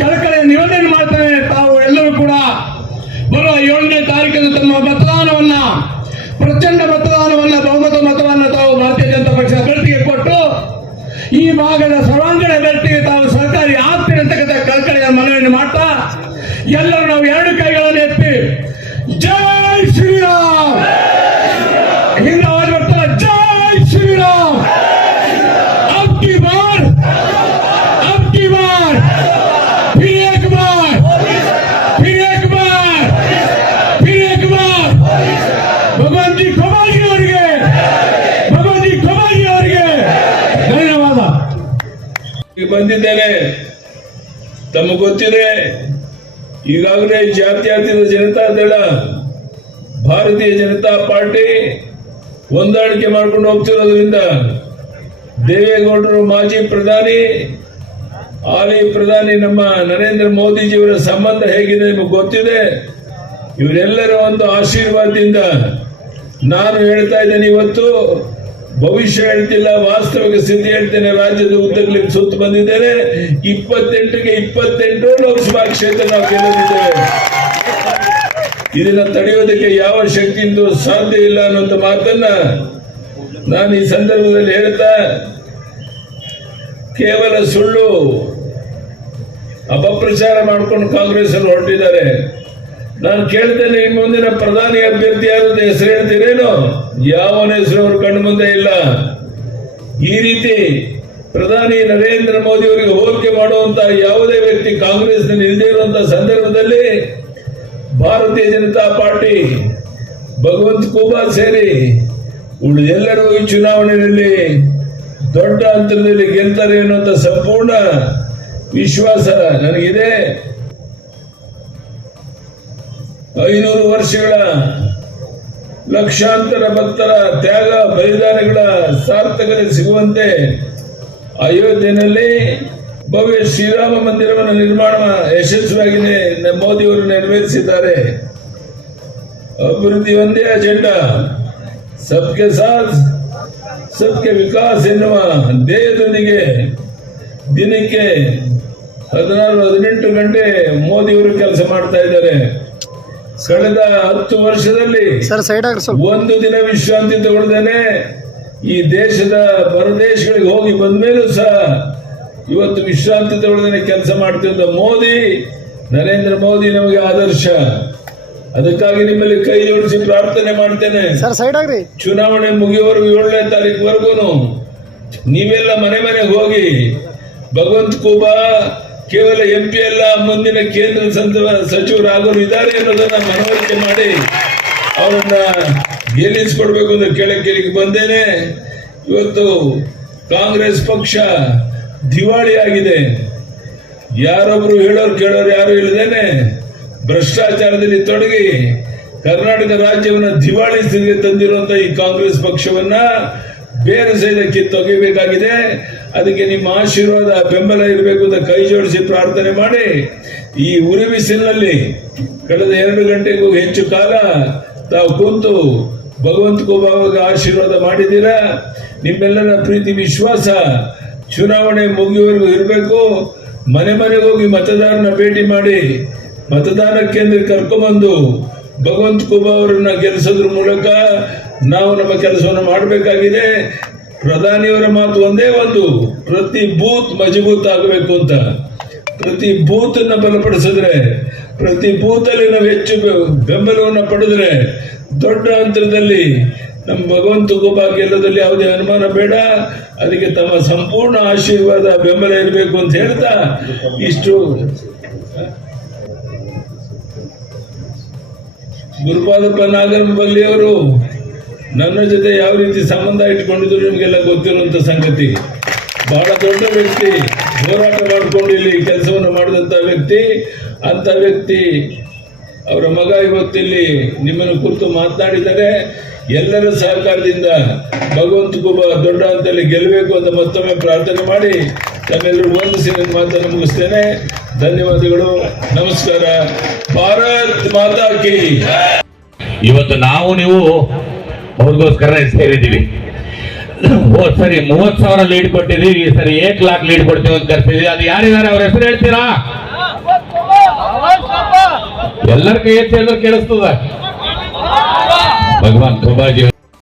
ಕಳಕಳಿಯ ನಿವೇದನೆ ಮಾಡ್ತಾರೆ. ತಾವು ಎಲ್ಲರೂ ಕೂಡ ಬರುವ ಏಳನೇ ತಾರೀಕಿನ ತಮ್ಮ ಮತದಾನವನ್ನ, ಪ್ರಚಂಡ ಮತದಾನವನ್ನ, ಬಹುಮತ ಮತವನ್ನ ತಾವು ಭಾರತೀಯ ಜನತಾ ಪಕ್ಷ ಅಭ್ಯರ್ಥಿಗೆ ಕೊಟ್ಟು, ಈ ಭಾಗದ ಸರ್ವಾಂಗಣ ಅಭ್ಯರ್ಥಿಗೆ ತಾವು ಸರ್ಕಾರಿ ಆಸ್ತಿ ಅಂತಕ್ಕಂಥ ಕಳಕಳಿಯ ಮನವಿಯನ್ನು ಮಾಡ್ತಾ, ಎಲ್ಲರೂ ನಾವು ಬಂದಿದ್ದೇನೆ. ತಮಗೆ ಗೊತ್ತಿದೆ, ಈಗಾಗಲೇ ಜಾತ್ಯಾತೀತ ಜನತಾ ದಳ, ಭಾರತೀಯ ಜನತಾ ಪಾರ್ಟಿ ಹೊಂದಾಣಿಕೆ ಮಾಡ್ಕೊಂಡು ಹೋಗ್ತಿರೋದ್ರಿಂದ ದೇವೇಗೌಡರು ಮಾಜಿ ಪ್ರಧಾನಿ, ಹಾಲಿ ಪ್ರಧಾನಿ ನಮ್ಮ ನರೇಂದ್ರ ಮೋದಿಜಿಯವರ ಸಂಬಂಧ ಹೇಗಿದೆ ನಿಮಗೆ ಗೊತ್ತಿದೆ. ಇವರೆಲ್ಲರ ಒಂದು ಆಶೀರ್ವಾದದಿಂದ ನಾನು ಹೇಳ್ತಾ ಇದ್ದೇನೆ ಇವತ್ತು ಭವಿಷ್ಯ ಹೇಳ್ತಿಲ್ಲ ವಾಸ್ತವಿಕ ಸ್ಥಿತಿ ಹೇಳ್ತೇನೆ, ರಾಜ್ಯದ ಉದ್ದಗಲಿ ಸುತ್ತು ಬಂದಿದ್ದೇನೆ. ಇಪ್ಪತ್ತೆಂಟಿಗೆ ಇಪ್ಪತ್ತೆಂಟು ಲೋಕಸಭಾ ಕ್ಷೇತ್ರ ನಾವು ಗೆಲ್ಲದಿದ್ದೇವೆ. ಇದನ್ನ ತಡೆಯೋದಕ್ಕೆ ಯಾವ ಶಕ್ತಿಯಿಂದ ಸಾಧ್ಯ ಇಲ್ಲ ಅನ್ನುವಂಥ ಮಾತನ್ನ ನಾನು ಈ ಸಂದರ್ಭದಲ್ಲಿ ಹೇಳ್ತಾ, ಕೇವಲ ಸುಳ್ಳು ಅಪಪ್ರಚಾರ ಮಾಡ್ಕೊಂಡು ಕಾಂಗ್ರೆಸ್ ಅಲ್ಲಿ ಹೊರಟಿದ್ದಾರೆ. ನಾನು ಕೇಳ್ತೇನೆ ಇನ್ನು ಮುಂದಿನ ಪ್ರಧಾನಿ ಅಭ್ಯರ್ಥಿ ಯಾರು ಹೆಸರು ಹೇಳ್ತೀರೇನು? ಯಾವನ ಹೆಸರು ಅವ್ರ ಕಣ್ಣು ಮುಂದೆ ಇಲ್ಲ. ಈ ರೀತಿ ಪ್ರಧಾನಿ ನರೇಂದ್ರ ಮೋದಿ ಅವರಿಗೆ ಹೋಲಿಕೆ ಮಾಡುವಂತ ಯಾವುದೇ ವ್ಯಕ್ತಿ ಕಾಂಗ್ರೆಸ್ನಲ್ಲಿ ಇಲ್ಲದೇ ಇರುವಂತಹ ಸಂದರ್ಭದಲ್ಲಿ ಭಾರತೀಯ ಜನತಾ ಪಾರ್ಟಿ, ಭಗವಂತ ಕೂಬಾ ಸೇರಿ ಉಳಿದೆಲ್ಲರೂ ಈ ಚುನಾವಣೆಯಲ್ಲಿ ದೊಡ್ಡ ಅಂತರದಲ್ಲಿ ಗೆಲ್ತಾರೆ ಅನ್ನುವಂಥ ಸಂಪೂರ್ಣ ವಿಶ್ವಾಸ ನನಗಿದೆ. ಐನೂರು ವರ್ಷಗಳ ಲಕ್ಷಾಂತರ ಭಕ್ತರ ತ್ಯಾಗ ಬಲಿದಾನಗಳ ಸಾರ್ಥಕತೆ ಸಿಗುವಂತೆ ಅಯೋಧ್ಯೆಯಲ್ಲಿ ಭವ್ಯ ಶ್ರೀರಾಮ ಮಂದಿರವನ್ನು ನಿರ್ಮಾಣ ಯಶಸ್ವಿಯಾಗಿ ಮೋದಿಯವರು ನೆರವೇರಿಸಿದ್ದಾರೆ. ಅಭಿವೃದ್ಧಿ ಒಂದೇ ಅಜೆಂಡಾ ಸಬ್ಕೆ ಸಾಥ್, ಸಬ್ಕೆ ವಿಕಾಸ್ ಎನ್ನುವ ದೇಹದೊಂದಿಗೆ ದಿನಕ್ಕೆ ಹದಿನಾರು, ಹದಿನೆಂಟು ಗಂಟೆ ಮೋದಿಯವರು ಕೆಲಸ ಮಾಡ್ತಾ ಇದ್ದಾರೆ. ಕಳೆದ ಹತ್ತು ವರ್ಷದಲ್ಲಿ ಸರ್ ಸೈಡ್ ಒಂದು ದಿನ ವಿಶ್ರಾಂತಿ ತಗೊಳ್ದೇನೆ ಈ ದೇಶದ ಪರದೇಶಗಳಿಗೆ ಹೋಗಿ ಬಂದ್ಮೇಲೂ ಸಹ ಇವತ್ತು ವಿಶ್ರಾಂತಿ ತಗೊಳ್ದೇನೆ ಕೆಲಸ ಮಾಡ್ತಿದ್ದ ಮೋದಿ ನರೇಂದ್ರ ಮೋದಿ ನಮಗೆ ಆದರ್ಶ. ಅದಕ್ಕಾಗಿ ನಿಮ್ಮಲ್ಲಿ ಕೈ ಜೋಡಿಸಿ ಪ್ರಾರ್ಥನೆ ಮಾಡ್ತೇನೆ. ಸರ್ ಸೈಡ್ ಆಗ್ರಿ. ಚುನಾವಣೆ ಮುಗಿಯುವವರೆಗೂ ಏಳನೇ ತಾರೀಕುವರೆಗೂ ನೀವೆಲ್ಲ ಮನೆ ಮನೆಗೆ ಹೋಗಿ ಭಗವಂತ ಕೂಬಾ ಕೇವಲ ಎಂ ಪಿ ಅಲ್ಲ, ಮುಂದಿನ ಕೇಂದ್ರ ಸಂಸದ ಸಚಿವರಾಗೋರು ಇದ್ದಾರೆ ಅನ್ನೋದನ್ನ ಮನವರಿಕೆ ಮಾಡಿ ಅವರನ್ನ ಗೆಲ್ಲಿಸ್ಕೊಡ್ಬೇಕು ಅಂತ ಕೆಳಕ್ಕೆ ಬಂದೇನೆ. ಇವತ್ತು ಕಾಂಗ್ರೆಸ್ ಪಕ್ಷ ದಿವಾಳಿ ಆಗಿದೆ. ಯಾರೊಬ್ರು ಹೇಳೋರು ಕೇಳೋರು ಯಾರು ಹೇಳಿದೇನೆ ಭ್ರಷ್ಟಾಚಾರದಲ್ಲಿ ತೊಡಗಿ ಕರ್ನಾಟಕ ರಾಜ್ಯವನ್ನ ದಿವಾಳಿ ಸ್ಥಿತಿಗೆ ತಂದಿರುವಂತ ಈ ಕಾಂಗ್ರೆಸ್ ಪಕ್ಷವನ್ನ ಬೇರೆ ಸಹಿತ ಕಿತ್ತೊಗಿಬೇಕಾಗಿದೆ ಅದಕ್ಕೆ ನಿಮ್ಮ ಆಶೀರ್ವಾದ, ಬೆಂಬಲ ಇರಬೇಕು ಅಂತ ಕೈ ಜೋಡಿಸಿ ಪ್ರಾರ್ಥನೆ ಮಾಡಿ. ಈ ಉರಿ ಕಳೆದ ಎರಡು ಗಂಟೆಗೂ ಹೆಚ್ಚು ಕಾಲ ತಾವು ಕುಂತು ಭಗವಂತ ಕೋಬಾವಾಗ ಆಶೀರ್ವಾದ ಮಾಡಿದ್ದೀರಾ? ನಿಮ್ಮೆಲ್ಲರ ಪ್ರೀತಿ, ವಿಶ್ವಾಸ ಚುನಾವಣೆ ಮುಗಿಯುವವರೆಗೂ ಇರಬೇಕು. ಮನೆ ಮನೆಗೆ ಹೋಗಿ ಮತದಾರನ ಭೇಟಿ ಮಾಡಿ, ಮತದಾನ ಕೇಂದ್ರ ಕರ್ಕೊಂಬಂದು ಭಗವಂತ ಕುಬಾ ಅವರನ್ನ ಗೆಲ್ಲಿಸೋದ್ರ ಮೂಲಕ ನಾವು ನಮ್ಮ ಕೆಲಸವನ್ನು ಮಾಡಬೇಕಾಗಿದೆ. ಪ್ರಧಾನಿಯವರ ಮಾತು ಒಂದೇ ಒಂದು, ಪ್ರತಿ ಬೂತ್ ಮಜಬೂತ್ ಆಗಬೇಕು ಅಂತ. ಪ್ರತಿ ಬೂತ್ ಅನ್ನ ಬಲಪಡಿಸಿದ್ರೆ, ಪ್ರತಿ ಬೂತ್ ಅಲ್ಲಿ ನಾವು ಹೆಚ್ಚು ಬೆಂಬಲವನ್ನು ಪಡೆದ್ರೆ, ದೊಡ್ಡ ಅಂತರದಲ್ಲಿ ನಮ್ಮ ಭಗವಂತ ಗೋಬಾ ಗೆಲ್ಲದಲ್ಲಿ ಯಾವುದೇ ಅನುಮಾನ ಬೇಡ. ಅದಕ್ಕೆ ತಮ್ಮ ಸಂಪೂರ್ಣ ಆಶೀರ್ವಾದ, ಬೆಂಬಲ ಇರಬೇಕು ಅಂತ ಹೇಳ್ತಾ ಇಷ್ಟು. ಗುರುಪಾದಪ್ಪ ನಾಗರಂಬಲ್ಲಿ ಅವರು ನನ್ನ ಜೊತೆ ಯಾವ ರೀತಿ ಸಂಬಂಧ ಇಟ್ಕೊಂಡಿದ್ರು ನಿಮಗೆಲ್ಲ ಗೊತ್ತಿರುವಂತ ಸಂಗತಿ. ಬಹಳ ದೊಡ್ಡ ವ್ಯಕ್ತಿ, ಹೋರಾಟ ಮಾಡಿಕೊಂಡು ಇಲ್ಲಿ ಕೆಲಸವನ್ನು ಮಾಡಿದಂತ ವ್ಯಕ್ತಿ. ಅಂತ ವ್ಯಕ್ತಿ ಅವರ ಮಗ ಇವತ್ತಿಲ್ಲಿ ನಿಮ್ಮನ್ನು ಕುರಿತು ಮಾತನಾಡಿದ್ದಾರೆ ಎಲ್ಲರ ಸಹಕಾರದಿಂದ ಭಗವಂತ ದೊಡ್ಡ ಅಂತಲ್ಲಿ ಗೆಲ್ಲಬೇಕು ಅಂತ ಮತ್ತೊಮ್ಮೆ ಪ್ರಾರ್ಥನೆ ಮಾಡಿ ತಮ್ಮೆಲ್ಲರೂ ವಂದಿಸಿ ನನ್ನ ಮಾತನ್ನು ಮುಗಿಸ್ತೇನೆ. ಧನ್ಯವಾದಗಳು. ನಮಸ್ಕಾರ. ಭಾರತ್ ಮಾತಾ ಇವತ್ತು ನಾವು ನೀವು ಅವ್ರಿಗೋಸ್ಕರ ಸೇರಿದ್ದೀವಿ. ಹೋದ್ ಸರಿ ಮೂವತ್ ಸಾವಿರ ಲೀಡ್ ಕೊಟ್ಟಿದ್ದೀವಿ ಈ ಸರಿ ಏಕ್ ಲಾಕ್ ಲೀಡ್ ಕೊಡ್ತೀವಿ ಅಂತ ಕರ್ಸಿದೀವಿ ಅದು ಯಾರಿದ್ದಾರೆ? ಅವ್ರ ಹೆಸರು ಹೇಳ್ತೀರಾ? ಎಲ್ಲರ ಕೈ ಎತ್ತಿ ಎಲ್ಲರೂ ಕೇಳಿಸ್ತದ? ಭಗವಾನ್ ಕೃಪಾಜಿ.